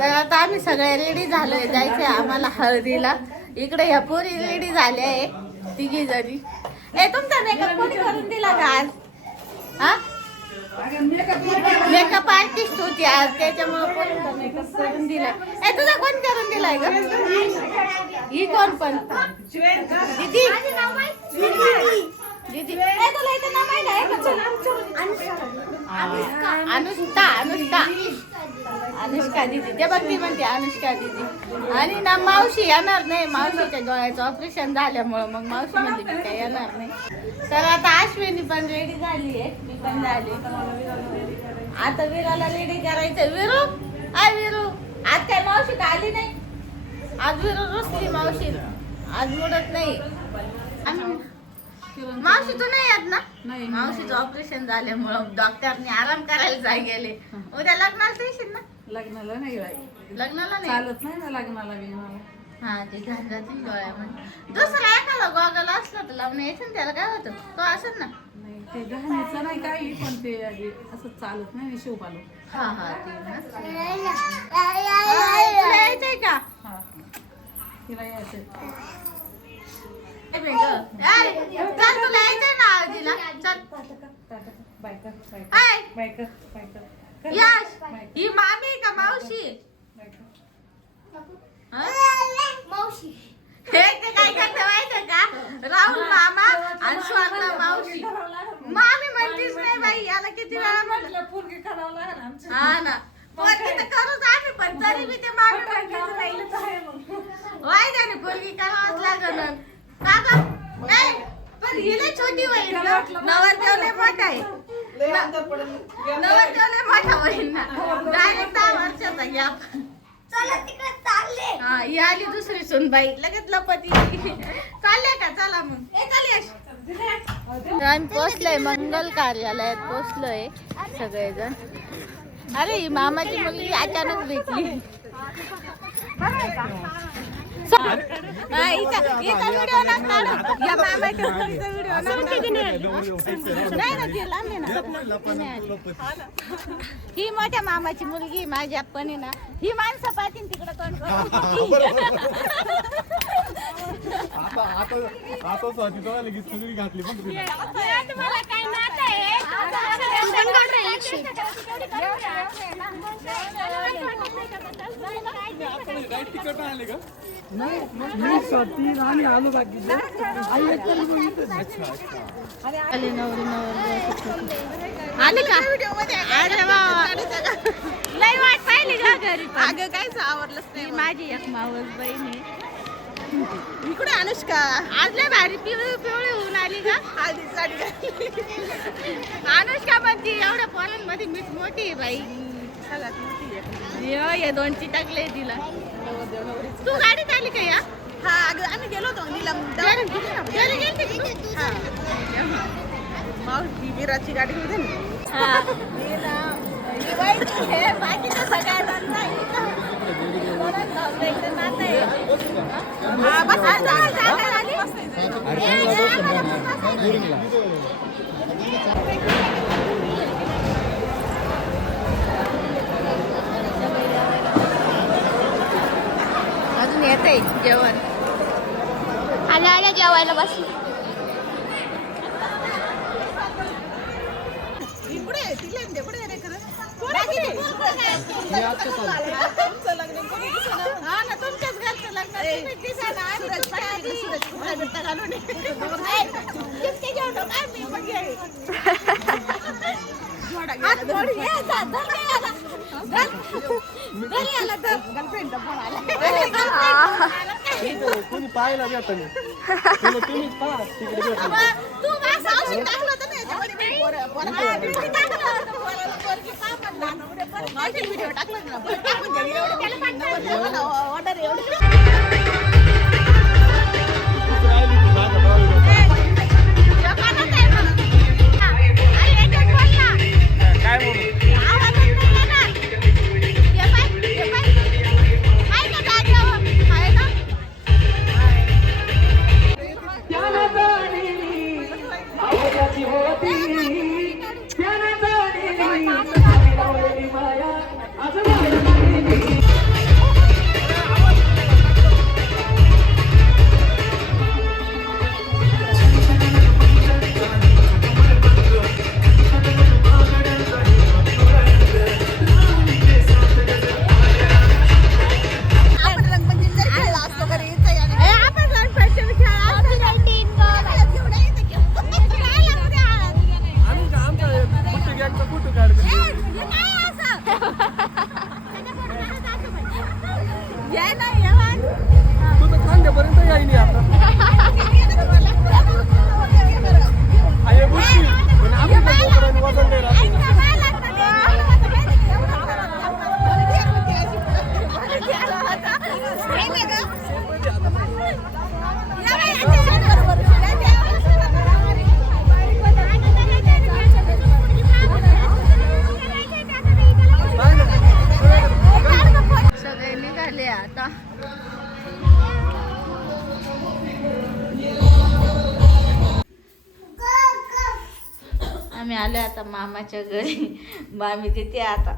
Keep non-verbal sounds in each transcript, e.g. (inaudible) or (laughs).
तर आता आम्ही सगळे रेडी झालोय जायचंय आम्हाला हळदीला. इकडे ह्या पोरी रेडी झाल्या आहे तिघी जणी. ए तुमचा मेकअप कोणी करून दिला का आज? हा? मेकअप आर्टिस्ट होती आज त्याच्यामुळे पोरींचा मेकअप करून दिलाय ए तुझा कोण करून दिलाय ग? ही कोण पण? दीदी. अनुष्का. अनुष्का अनुष्का. दिदी. ते बघ ती म्हणते अनुष्का दिदी. आणि ना मावशी येणार नाही. मावशीच्या डोळ्याचं ऑपरेशन झाल्यामुळं मग मावशी म्हणते मी काही येणार नाही. तर आता अश्विनी पण रेडी झाली आहे. मी पण झाली. आता विराला रेडी करायचं विरू? आय विरू. आज काय मावशी का आली नाही. आज विरू रुसली मावशी आज मुडत नाही. आम्ही मावशी तू नाही येत ना? नाही. मावशीचं ऑपरेशन झाल्यामुळं डॉक्टरने आराम करायला जाय गेले. उद्या लग्नाला येशील ना? लग्नाला नाही बाई. लग्नाला नाही? चालत नाही ना लग्नाला हा ते डोळ्यामध्ये दुसरा एखादा गॉगल असला तर लावून यायचं ना त्याला काय होतं? तो असेल ना? नाही ते गहण्याचं नाही काही पण ते असं चालत नाही शिवपालो. हा हा ते का? हा. तिला यायचं यायचंय ना हळदीला चल बायका बायका हाय बायका बायका यश ही मामी का मावशी? हा? हे ते काय करते माहितीये का? राहुल मामा आणि स्वर्णा मावशी. मामी म्हणतीच नाही बाई याला किती वेळा म्हटलं पोरगी करावं लागेल आमचं. हा ना. पोरगी तर करूच आम्ही पण तरी मी ते मामी म्हणतीच नाही. वाय त्याने पोरगी करावंच लागल. का छोटी होईल मोठा आहे. मोठा होईल ना. डायरेक्ट दहा वर्षाचा गॅप हा ही आली दुसरी सुनबाई. लगेच लपती चालले का? चला मग. आम्ही पोचलोय मंगल कार्यालयात पोचलोय सगळेजण. अरे ही मामाची मुलगी अचानक भेटली. हा. ही मोठ्या मामाची मुलगी माझ्या पण आहे ना. ही माणसं पाहतील तिकडं कोण आता आता स्वाती तो लगेच सगळी घातली पण तुला. तुम्हाला काय नातं काय तिकट आले का मी स्वाती राणी आलो बाकी आले नवरी नवरी. आले का? अरे वा. लय वाट पाहिली का घरी अगं काहीच आवडलंच नाही माझी एक मावस बहिणी इकडे अनुष्का. आज लय भारी पिवळी पिवळी होऊन आली का? हळदी साडी अनुष्का पण ती एवढ्या पोरांमध्ये मीच मोठी आहे बाई. सगळ्यात मोठी आहे. ये दोन चिटकले तिला. तू गाडीत आली का या? हा अगं आम्ही गेलो होतो नीलम घरी गेलते का तू? हा. मावशी विराची गाडी होती ना. (laughs) बाकीचं सगळ्यांना नाही. कोणाला लावलं इकडे नातं आहे. हा, बस आज जागा जागा आली. ए, जागा बसायला. अजून येत आहे जेवण. आल्या आल्या जेवायला आहे? तुमचं लग्न कोणी (laughs) मी (laughs) पाहायला नाही. तुला तुम्हीच पहा तिकडे भेटलं. अबा, तू माझं औषध आम्ही आलो आता मामाच्या घरी. मामी तिथे आता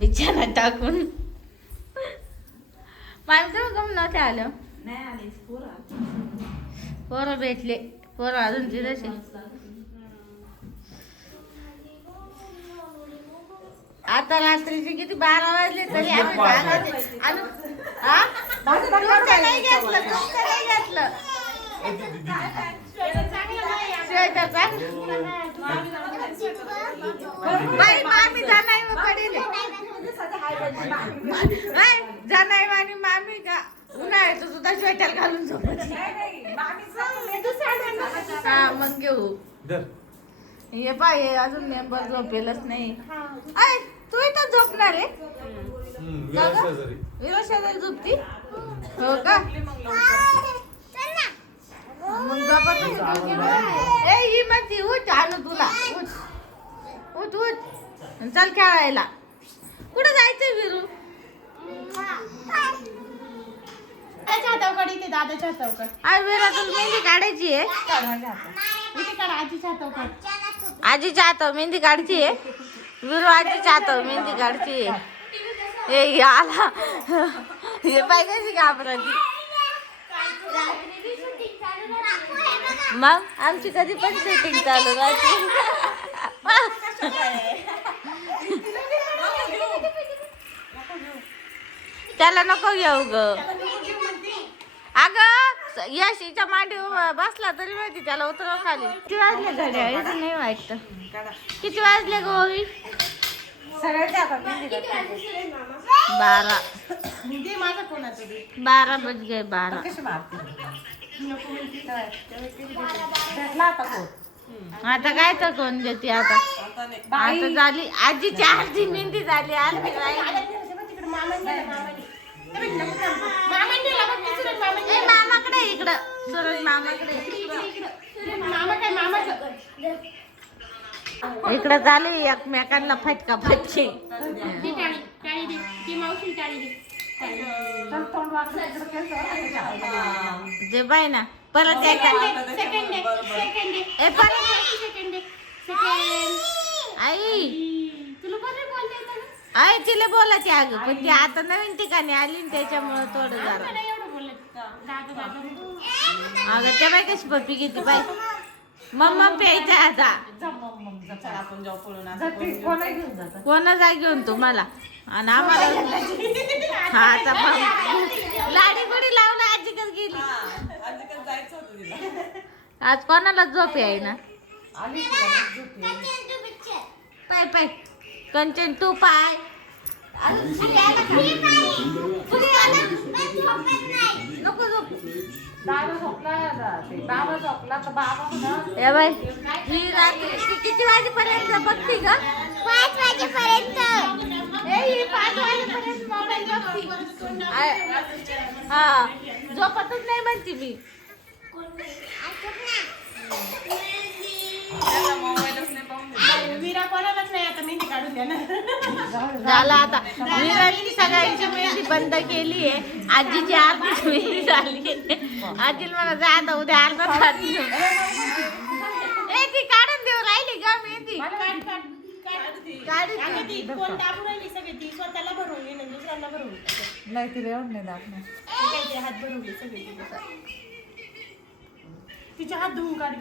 बिछाना टाकून. मामी तर गम नव्हते आलं? नाही आली पोरं. पोरं भेटले. पोरं अजून तिथेच आहे. आता रात्रीचे किती? बारा वाजले तरी आम्ही हा? नाही घेतलं तुमचं नाही घेतलं. चांगलं. बाई मामी मग पडेल. जाणाई आणि मामी का उन्हाळ्याचं सुद्धा स्वेटर घालून झोपायची हा मग घेऊ. हे पाय अजून मेंबर झोपेलच नाही. ऐ तू इथं झोपणार आहे. विरा शेजारी. झोपती? हो का मग झोपतच होती. ए ही म्हणती उठ आणू तुला उठ उठ उठ आणि चल खेळायला. कुठं जायचंय विरू? दादाच्या हातावर काढ इथे दादाच्या हातावर काढ. आय विरा तुला मेहंदी काढायची आहे. इथे काढ आजीच्या हातावर काढ. आजीच्या हातावर मेहंदी काढची आहे. विरू आजीच्या हातावर मेहंदी काढची आहे. आला. हे पाय कशी घाबराची मग आमची कधी पण शूटिंग चालू राहते. त्याला नको घेऊ ग. अग यशीच्या मांडीवर बसला तरी माहिती त्याला उतरव खाली. किती वाजले घड्याळ इथं नाही वाटत. किती वाजले गोवी बारा. बारा बज गे बारा. आता काय तर कोण देते आता? आता झाली आजीची अर्धी मेहंदी झाली राहिली. मामाकडे इकडं. सुरज मामाकडे इकडं झाली एकमेकांना फटका फटकी. जे बाय ना परत एकदा. सेकंड दे सेकंड दे. ए परत. सेकंड दे. सेकंड आई तुला आई तिला बोलायची अगं पण ती आता नवीन ठिकाणी आली ना त्याच्यामुळं थोडं जरा. अगं त्या बाय कशी पप्पी घेते बाय मम्मा प्यायचा आता. कोणा जा घेऊन तुम्हाला आणि आम्हाला हा आता बघ. लाडी गोडी लावून आजी कच गेली आज कोणाला झोप आहे ना पाय पाय. कंचन तू पाय. नको झोप बाबा झोपला ते बाबा झोपला तर बाबा म्हणा. ए बाय ही रात्री ती किती वाजेपर्यंत बघती का पाच वाजेपर्यंत. ए ही पाच वाजेपर्यंत मोबाईल बघती. आय- हा. झोपतच नाही म्हणती मी. वीरा कोणालाच नाही आता मेहंदी काढून देणार. झालं आता. विराटची सगळ्यांची मेहंदी बंद केली आहे. आजीची आरती मेहंदी झाली आजीला मला जा आता उद्या अर्धा तास ए ती काढून देऊ राहिली का मेहंदी. अगं ती स्वतःला भरवली नाही नाही नाही ते हात सगळी हात धुवून काढ.